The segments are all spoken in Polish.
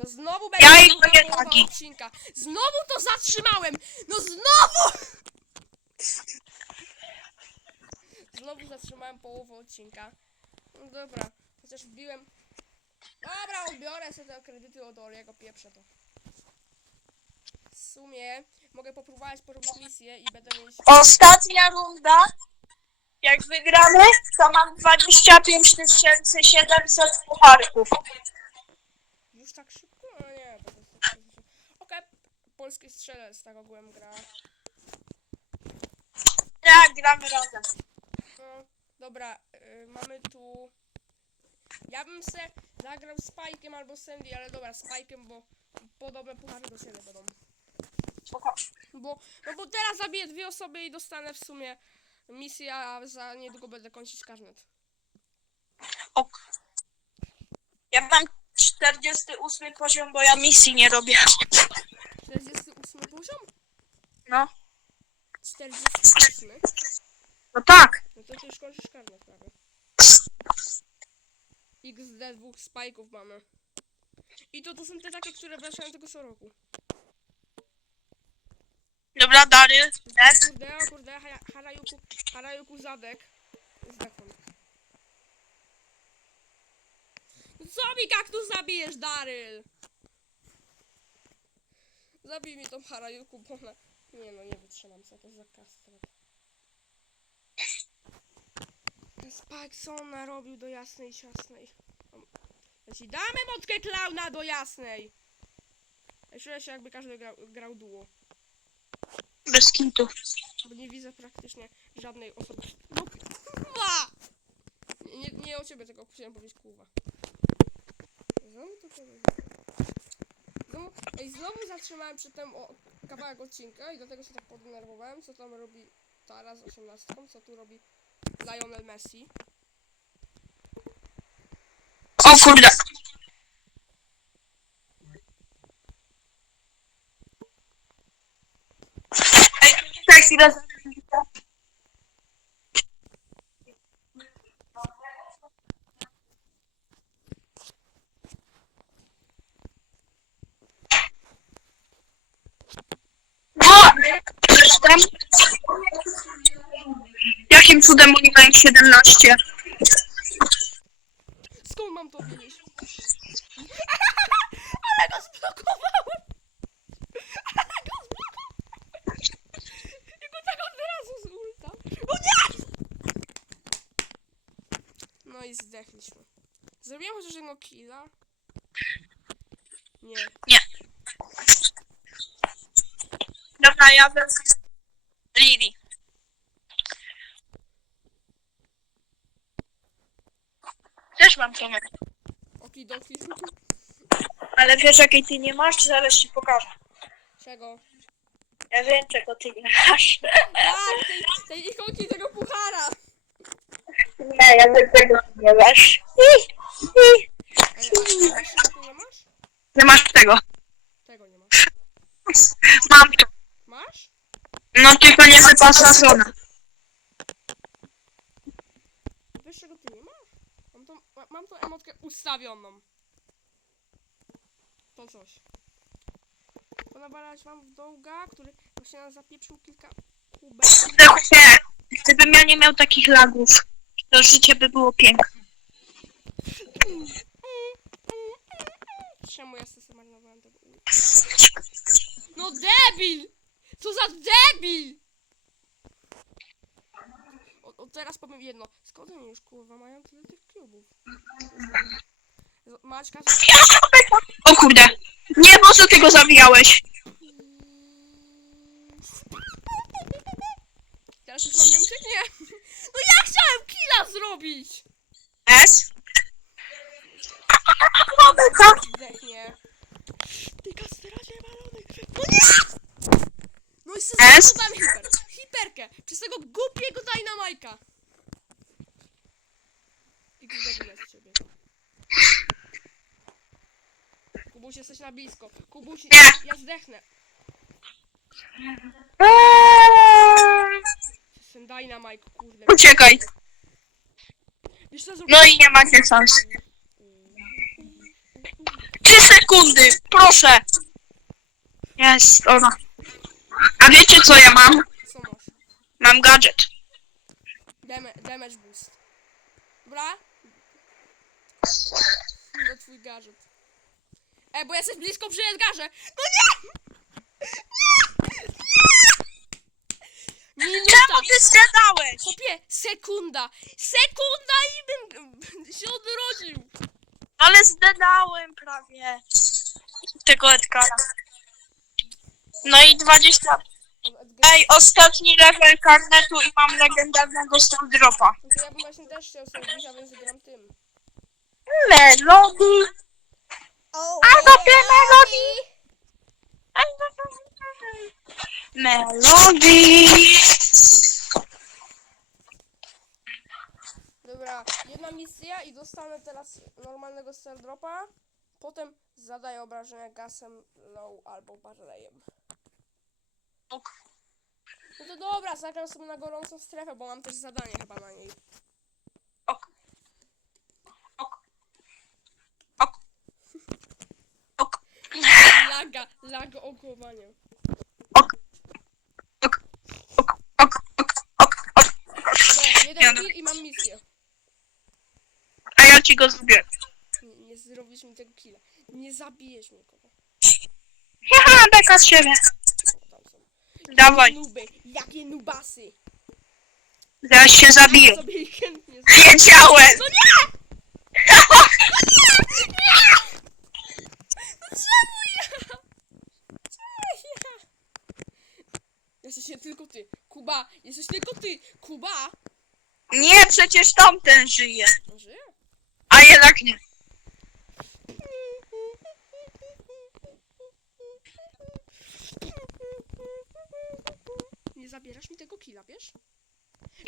No znowu Ja będzie i połowa nogi. odcinka. Znowu to zatrzymałem! No znowu! Znowu zatrzymałem połowę odcinka. No dobra, chociaż wbiłem... Dobra, odbiorę sobie te kredyty od Oliego, pieprzę to. W sumie mogę popróbować porobić misję i będę mieć... Ostatnia runda. Jak wygramy, to mam 25 700 pucharków. Już tak szybko? No nie, to jest. Okej, polski strzelec tak ogółem gra. Tak, gramy razem. No, dobra, y, mamy tu... Ja bym se zagrał z Spike'em albo Sandy, ale dobra, z Spike'em, bo podobne puchary do siebie będą. Spoko. Bo, no bo teraz zabiję dwie osoby i dostanę w sumie misję, a za niedługo będę kończyć karnet. Ok. Ja mam 48 poziom, bo ja misji nie robię. 48 poziom? No. 48? No tak. No to ty już kończysz karnet prawie. XD dwóch spajków mamy. I to to są te takie, które wracają tylko co roku. Dobra, Dary. Kurde, o kurde, ha- Harajuku, Harajuku zadek. Zdechłem. No Co mi jak tu zabijesz, Daryl? Zabij mi tą Harajuku, bo ona... Nie no, nie wytrzymam, co to za kastrat. Ten Spike co on narobił do jasnej ciasnej. Jeśli damy motkę klauna do jasnej. Ja czuję się jakby każdy grał, grał duo. Bez kitu. Bo nie widzę praktycznie żadnej osoby. No kurwa! Nie, nie, nie o ciebie tylko chciałem powiedzieć kurwa. Znowu to. Znowu, ej, znowu zatrzymałem przy tym o, kawałek odcinka i dlatego się tak podenerwowałem, co tam robi Tara z 18, co tu robi Lionel Messi. O kurde. Ej, tak jestem. Jakim cudem mają 17? Skąd mam to wiedzieć? Ale go zblokowałem! Ale go zblokowałem! I go tak od razu z ulta. O nie! No i zdechliśmy. Zrobiłem chociaż jedno killa? Nie. Nie. Ja wezmę Lili. Też mam trochę. Okidoki. Ale wiesz jakiej ty nie masz? Zaraz ci pokażę. Czego? Ja wiem czego ty nie masz. Tak, tej, tej ikonki tego puchara! Nie, ja wiem czego ty nie masz. Hi, hi. Ej, a wiesz, czego ty nie masz? Nie masz tego. Tego nie masz. Mam to. Masz? No tylko nie wyposażona. Wiesz czego ty nie masz? Mam tą, ma- mam tą emotkę ustawioną. To coś. Ponawalać wam w dołga, który właśnie nas zapieprzył kilka kubek. Nie. Gdybym ja nie miał takich lagów, to życie by było piękne. Czemu ja sobie zmarnowałem tego No debil! Co za debil! O, o teraz powiem jedno. Skąd oni już kurwa mają tyle tych klubów? Z- Maćka, O kurde. Nie, po co ty go zawijałeś? Teraz już na mnie ucieknie. No ja chciałem killa zrobić! S? Zdechnie. Ty kasteracie balony. No nie! No i S? sobie hiper. Hiperkę. Przez tego głupiego dynamajka. I z ciebie. Kubuś, jesteś na blisko. Kubuś, ja zdechnę. Jestem dynamite, kurde. Uciekaj. Wiesz co No i nie macie szans. Trzy sekundy, proszę. Jest ona. A wiecie co ja mam? Co masz? Mam gadżet. Dama damage boost. Dobra? No twój gadżet. Ej, bo jesteś blisko przy Edgarze! No nie! Nie! nie! Minuta! Czemu ty zgadałeś? Chłopie, sekunda! Sekunda i bym się odrodził! Ale zdedałem prawie tego Edgara. No i 20. Edgar, Ej, ostatni level karnetu i mam legendarnego Stardropa. to ja bym właśnie też chciał sobie a więc gram tym. Melody. Oh, A tobie Melody. Melody. Dobra, jedna misja i dostanę teraz normalnego Stardropa. Potem zadaję obrażenia gasem, low albo barleyem. Ok. No to dobra, zagram sobie na gorącą strefę, bo mam też zadanie chyba na niej. Ok. Ok. Ok. Ok. Laga, laga okowania. Ok. Ok. Ok. Ok. Ok. Ok. Ok. Dobra, jeden kill i mam misję. A ja ci go zrobię. Nie, nie zrobisz mi tego killa. Nie zabijesz nikogo. Haha, beka z siebie. Dawaj. Nuby, jakie nubasy. Zaraz się zabiję. Sobie ich chętnie zabiję. Wiedziałem. No nie! No czemu ja? Czemu ja? Jesteś nie tylko ty. Kuba, jesteś tylko ty. Kuba! Nie, przecież tamten żyje. Żyje? A jednak nie. Zabierasz mi tego killa, wiesz?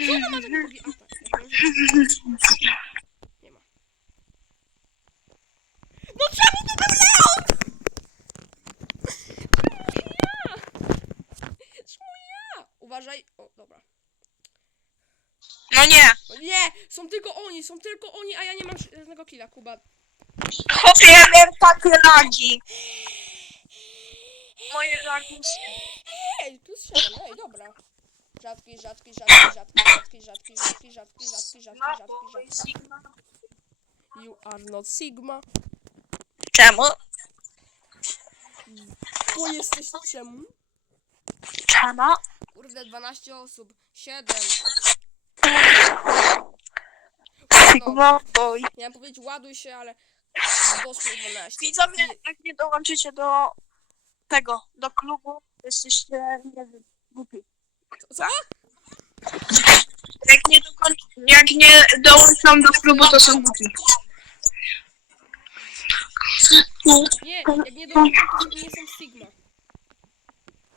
Co ona ma taki atak? Wiem, że- Nie ma. No czemu to był Leon? Czemu ja? Czemu ja? Uważaj. O, dobra. No nie. No nie, są tylko oni, są tylko oni, a ja nie mam żadnego killa, Kuba. Chłopie, ja miałem takie lagi. Moje lagi. Ej, tu strzelam, ej, dobra. Rzadki, rzadki, rzadki, rzadki, rzadki, rzadki, rzadki, rzadki, rzadki, rzadki, rzadki, rzadki. You are not Sigma. Czemu? Bo jesteś czemu? Czemu? Kurde, 12 osób. 7. Sigma boy. Miałem powiedzieć ładuj się, ale doszło 12. Widzowie, jak nie dołączycie do tego, do klubu, jesteście, nie wiem, głupi. Co? Jak nie, dokoń... jak nie dołączą do klubu, to są głupi. Nie, jak nie dołączą, to nie są Sigma.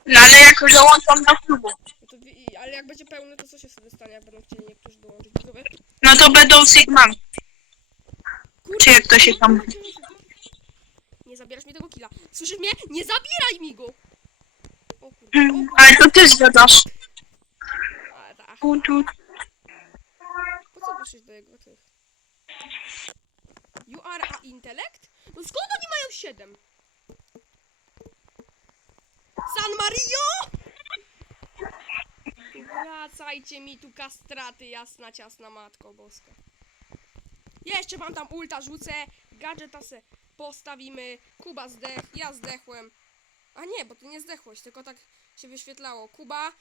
No ale jak dołączą do klubu, No to, wi- ale jak będzie pełny, to co się wtedy stanie, jak będą chcieli niektórzy dołączyć? Widzowie? no to będą. Kurde, Czy jak to się tam... Nie zabierasz mi tego killa. Słyszysz mnie? Nie zabieraj mi go! Mm. Ale to ty zgadasz. A. Tu, tu. Po co poszłeś do jego tych? You are a intellect? No skąd oni mają 7? San Mario! Wracajcie mi tu kastraty, jasna ciasna matko boska. Jeszcze wam tam ulta rzucę, gadżeta se postawimy, Kuba zdech, ja zdechłem. A nie, bo ty nie zdechłeś, tylko tak się wyświetlało. Kuba,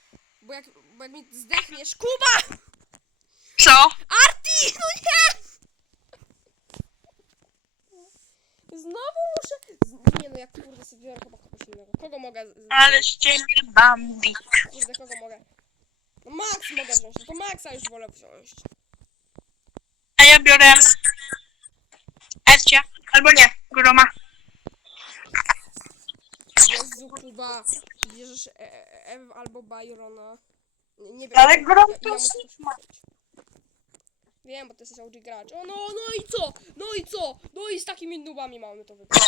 bo jak, bo jak mi zdechniesz, Kuba! Co? Arti! No nie! Znowu muszę... Z... Nie no, jak kurde sobie biorę chyba kogoś innego. Kogo mogę... z- z- Ale z ciebie Bambi. Kurde, kogo mogę? No Max mogę wziąć, no to Maxa już wolę wziąć. A ja biorę... Ewcia. Albo nie, Groma. Kuba. Bierzesz e- e- Ew albo Byrona. Nie, nie wiem. Ale Grom ja, to ja. Wiem, bo ty jesteś OG gracz. O no, no i co? No i co? No i z takimi nubami mamy to wygrać.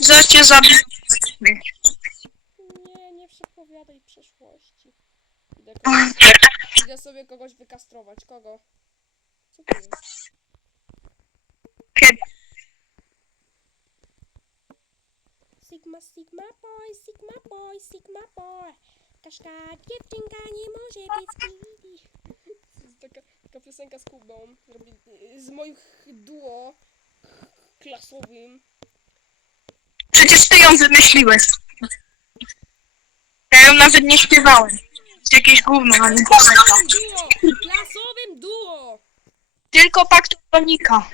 Zaraz cię zabiję. Nie, nie przepowiadaj przeszłości. Idę, kogoś, idę sobie kogoś wykastrować. Kogo? Co to jest? Kiedy? Sigma, Sigma boy, Sigma boy, Sigma boy. Każda dziewczynka nie może być skibidi. To jest taka, taka piosenka z Kubą. Z moich duo klasowym. Przecież ty ją wymyśliłeś. Ja ją nawet nie śpiewałem. Z jakieś gówno, a nie piosenka. Klasowym duo! Klasowym duo! Tylko paktonika.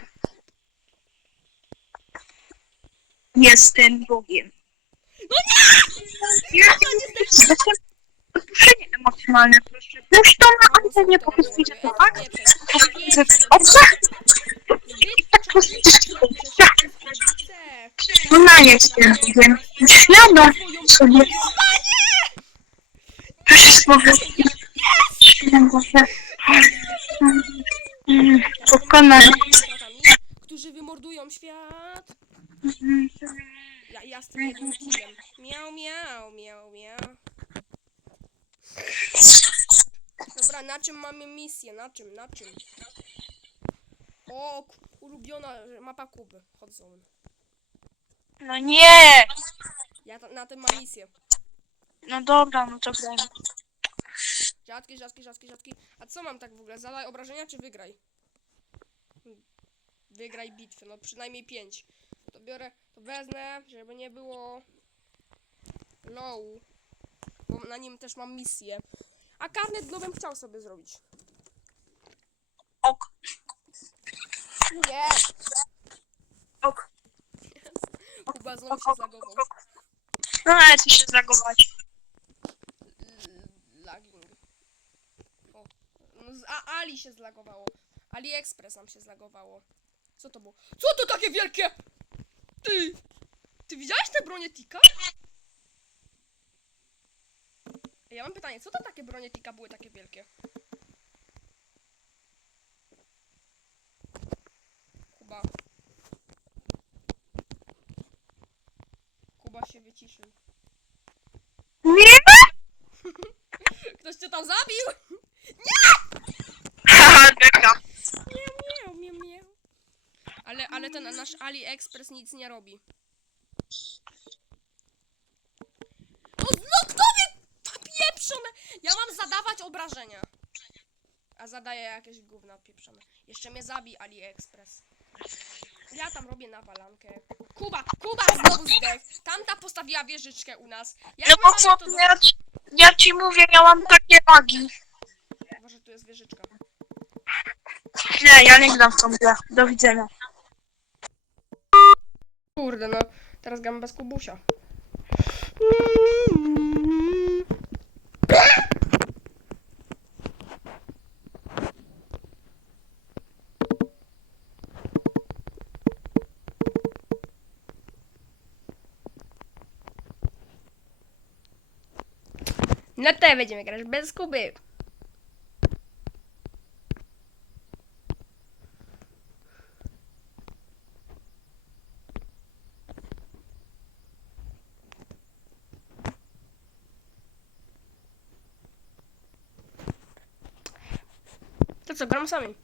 Jestem Bogiem. No nie! Nie, Opuszczenie emocjonalne, proszę. Puść to na antenie, że to tak? Nie, przecież- Powiedz, że to dobrze? No na jestem Bogiem. Śniada sobie. Proszę spowiedzi. Święta się. Mm, Pokonaj. Którzy wymordują świat. Ja, ja z tym jednym killem. Miał, miał, miał, miał. Dobra, na czym mamy misję? Na czym, na czym? O, ulubiona mapa Kuby. Zone. No nie! Ja ta, na tym mam misję. No dobra, no to wiem. Rzadki, rzadki, rzadki, rzadki. A co mam tak w ogóle? Zadaj obrażenia czy wygraj? Wygraj bitwę, no przynajmniej pięć. Biorę, to wezmę, żeby nie było low. Bo na nim też mam misję. A karnet no bym chciał sobie zrobić. Ok, Nie! ok, Kuba znowu ok, się ok, zagował. ok. No ale ty się zagować. Lagging. O. No z A Ali się zlagowało. AliExpress nam się zlagowało. Co to było? Co to takie wielkie? Ty! Ty widziałeś te bronie Tika? Ja mam pytanie, co to takie bronie Tika były takie wielkie? Kuba. Kuba się wyciszył. Nie! Ktoś cię tam zabił? Haha, beka. Miau, miau, miau, miau. Ale, ale ten nasz AliExpress nic nie robi. No, no kto mnie pieprzone? Ja mam zadawać obrażenia. A zadaję jakieś gówna pieprzone. Jeszcze mnie zabij AliExpress. Ja tam robię nawalankę. Kuba, Kuba znowu zdech. Tamta postawiła wieżyczkę u nas. Jak No bo co, to ja, ci- ja ci mówię, miałam takie lagi. Może tu jest wieżyczka. Nie, ja nie gram w tą grę. Do widzenia. No. Teraz gramy bez Kubusia. No to będziemy grać bez Kuby. To co, gram sami.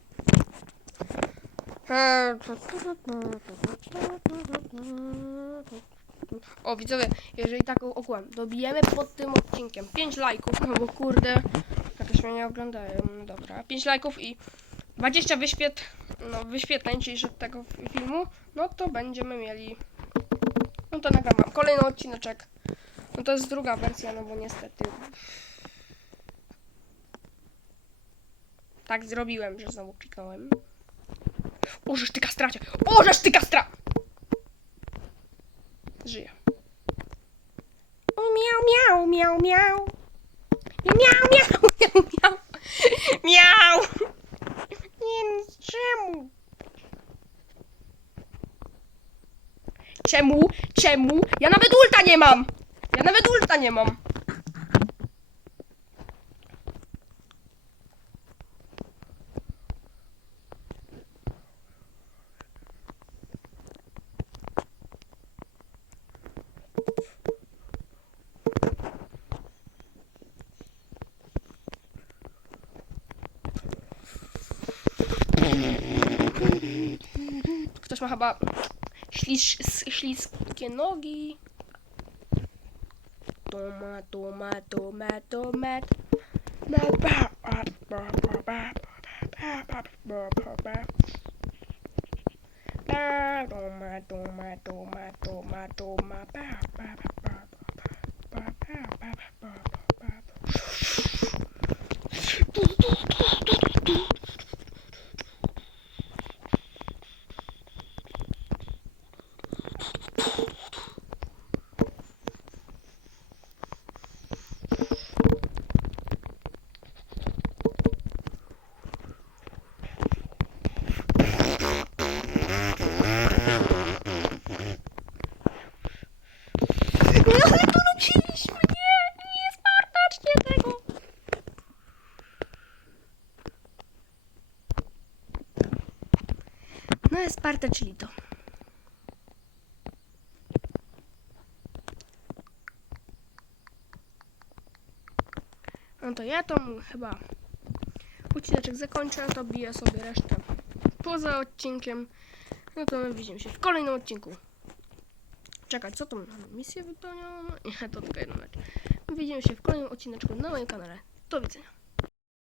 O widzowie, jeżeli tak ogółem dobijemy pod tym odcinkiem 5 lajków, no bo kurde, jakoś mnie nie oglądają, dobra, 5 lajków i 20 wyświet, no, wyświetleń, tego filmu, no to będziemy mieli, no to nagram kolejny odcineczek. No to jest druga wersja, no bo niestety Tak zrobiłem, że znowu kliknąłem. O, żeż ty kastracie! O, żeż ty kastra! Żyję. O, miau, miau, miau, miau. Miau, miau, miau, miau. Miau! Nie, no, czemu? Czemu? Czemu? Ja nawet ulta nie mam! Ja nawet ulta nie mam! Ktoś ma chyba ślisz, śliskie nogi. Toma, toma, toma, toma. Toma, toma, toma, toma, toma. No jest Sparta, czyli to. No to ja to chyba odcineczek zakończę, to biję sobie resztę poza odcinkiem. No to my widzimy się w kolejnym odcinku. Czekaj, co to mamy? Misję wypełnioną? Nie, to tylko jedna rzecz. Widzimy się w kolejnym odcineczku na moim kanale. Do widzenia.